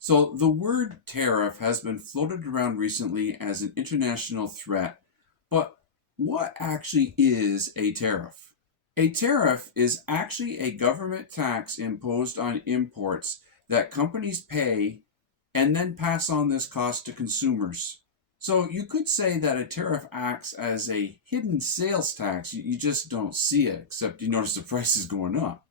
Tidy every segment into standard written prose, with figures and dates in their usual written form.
So, the word tariff has been floated around recently as an international threat, but what actually is a tariff? A tariff is actually a government tax imposed on imports that companies pay and then pass on this cost to consumers. So, you could say that a tariff acts as a hidden sales tax. You just don't see it, except you notice the price is going up.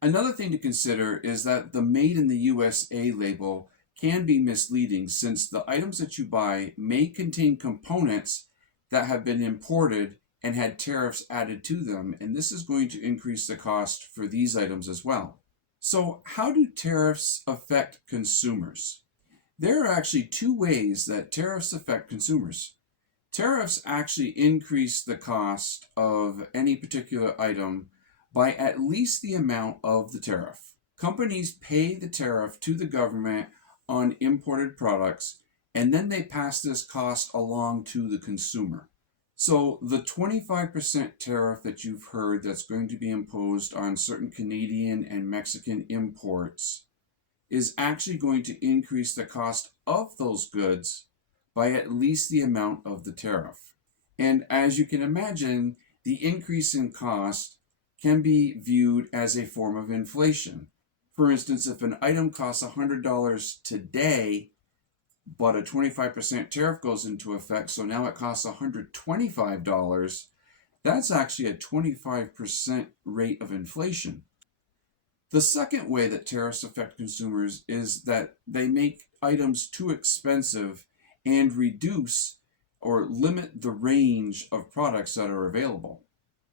Another thing to consider is that the Made in the USA label can be misleading since the items that you buy may contain components that have been imported and had tariffs added to them, and this is going to increase the cost for these items as well. So, how do tariffs affect consumers? There are actually two ways that tariffs affect consumers. Tariffs actually increase the cost of any particular item by at least the amount of the tariff. Companies pay the tariff to the government on imported products, and then they pass this cost along to the consumer. So the 25% tariff that you've heard that's going to be imposed on certain Canadian and Mexican imports is actually going to increase the cost of those goods by at least the amount of the tariff. And as you can imagine, the increase in cost can be viewed as a form of inflation. For instance, if an item costs $100 today, but a 25% tariff goes into effect, so now it costs $125, that's actually a 25% rate of inflation. The second way that tariffs affect consumers is that they make items too expensive and reduce or limit the range of products that are available.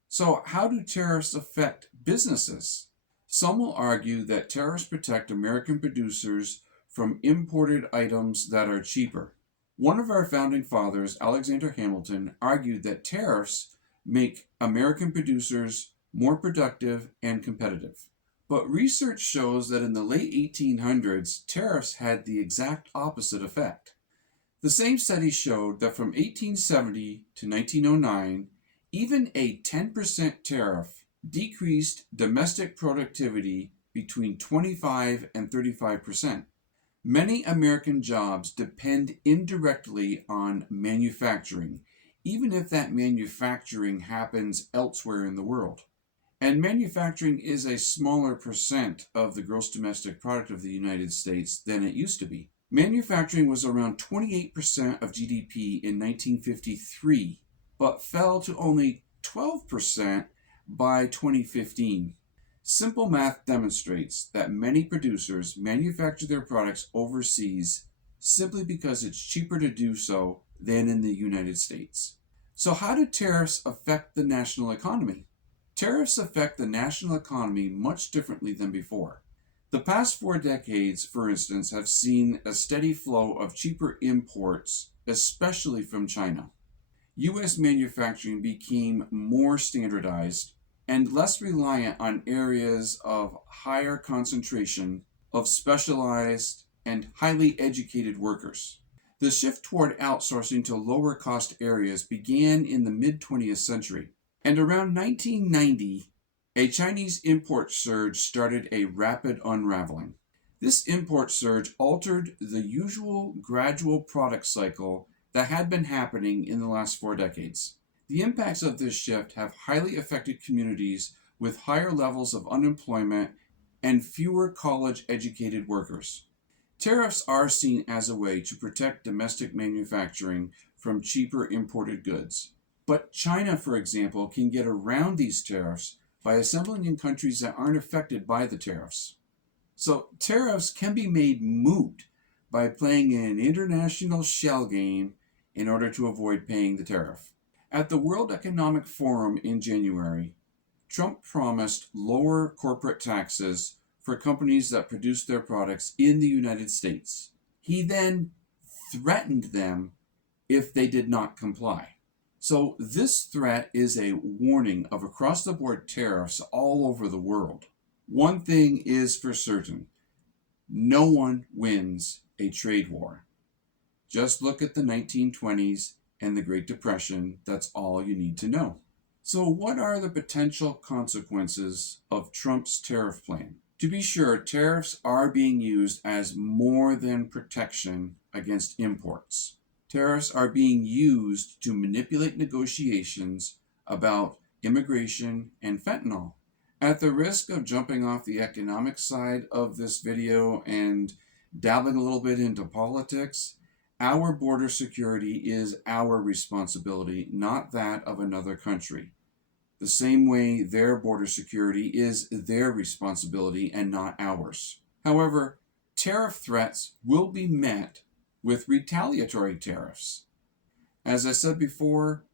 So, how do tariffs affect businesses? Some will argue that tariffs protect American producers from imported items that are cheaper. One of our founding fathers, Alexander Hamilton, argued that tariffs make American producers more productive and competitive. But research shows that in the late 1800s, tariffs had the exact opposite effect. The same study showed that from 1870 to 1909, even a 10% tariff decreased domestic productivity between 25 and 35%. Many American jobs depend indirectly on manufacturing, even if that manufacturing happens elsewhere in the world. And manufacturing is a smaller percent of the gross domestic product of the United States than it used to be. Manufacturing was around 28% of GDP in 1953, but fell to only 12% by 2015. Simple math demonstrates that many producers manufacture their products overseas simply because it's cheaper to do so than in the United States. So, how do tariffs affect the national economy? Tariffs affect the national economy much differently than before. The past 4 decades, for instance, have seen a steady flow of cheaper imports, especially from China. U.S. manufacturing became more standardized and less reliant on areas of higher concentration of specialized and highly educated workers. The shift toward outsourcing to lower cost areas began in the mid 20th century, and around 1990, a Chinese import surge started a rapid unraveling. This import surge altered the usual gradual product cycle that had been happening in the last 4 decades. The impacts of this shift have highly affected communities with higher levels of unemployment and fewer college-educated workers. Tariffs are seen as a way to protect domestic manufacturing from cheaper imported goods. But China, for example, can get around these tariffs by assembling in countries that aren't affected by the tariffs. So tariffs can be made moot by playing an international shell game in order to avoid paying the tariff. At the World Economic Forum in January, Trump promised lower corporate taxes for companies that produce their products in the United States. He then threatened them if they did not comply. So this threat is a warning of across-the-board tariffs all over the world. One thing is for certain: no one wins a trade war. Just look at the 1920s and the Great Depression. That's all you need to know. So what are the potential consequences of Trump's tariff plan? To be sure, tariffs are being used as more than protection against imports. Tariffs are being used to manipulate negotiations about immigration and fentanyl. At the risk of jumping off the economic side of this video and dabbling a little bit into politics, our border security is our responsibility, not that of another country. The same way their border security is their responsibility and not ours. However, tariff threats will be met with retaliatory tariffs. As I said before,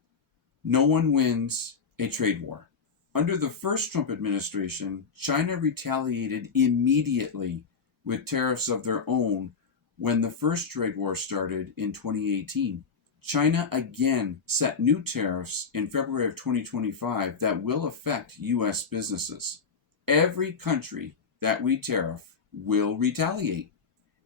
no one wins a trade war. Under the first Trump administration, China retaliated immediately with tariffs of their own when the first trade war started in 2018. China again set new tariffs in February of 2025 that will affect U.S. businesses. Every country that we tariff will retaliate.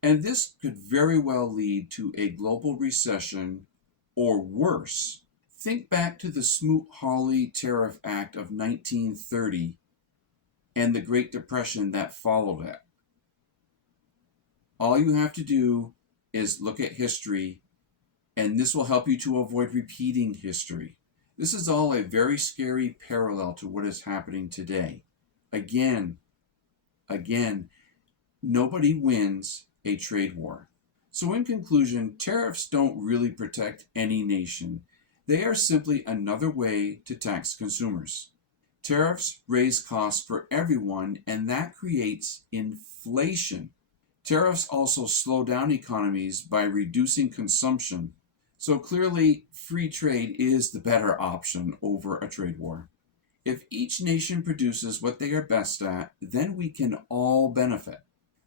And this could very well lead to a global recession or worse. Think back to the Smoot-Hawley Tariff Act of 1930 and the Great Depression that followed it. All you have to do is look at history, and this will help you to avoid repeating history. This is all a very scary parallel to what is happening today. Again, nobody wins a trade war. So in conclusion, tariffs don't really protect any nation. They are simply another way to tax consumers. Tariffs raise costs for everyone, and that creates inflation. Tariffs also slow down economies by reducing consumption. So clearly, free trade is the better option over a trade war. If each nation produces what they are best at, then we can all benefit.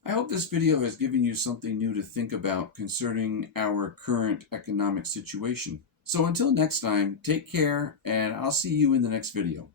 I hope this video has given you something new to think about concerning our current economic situation. So until next time, take care, and I'll see you in the next video.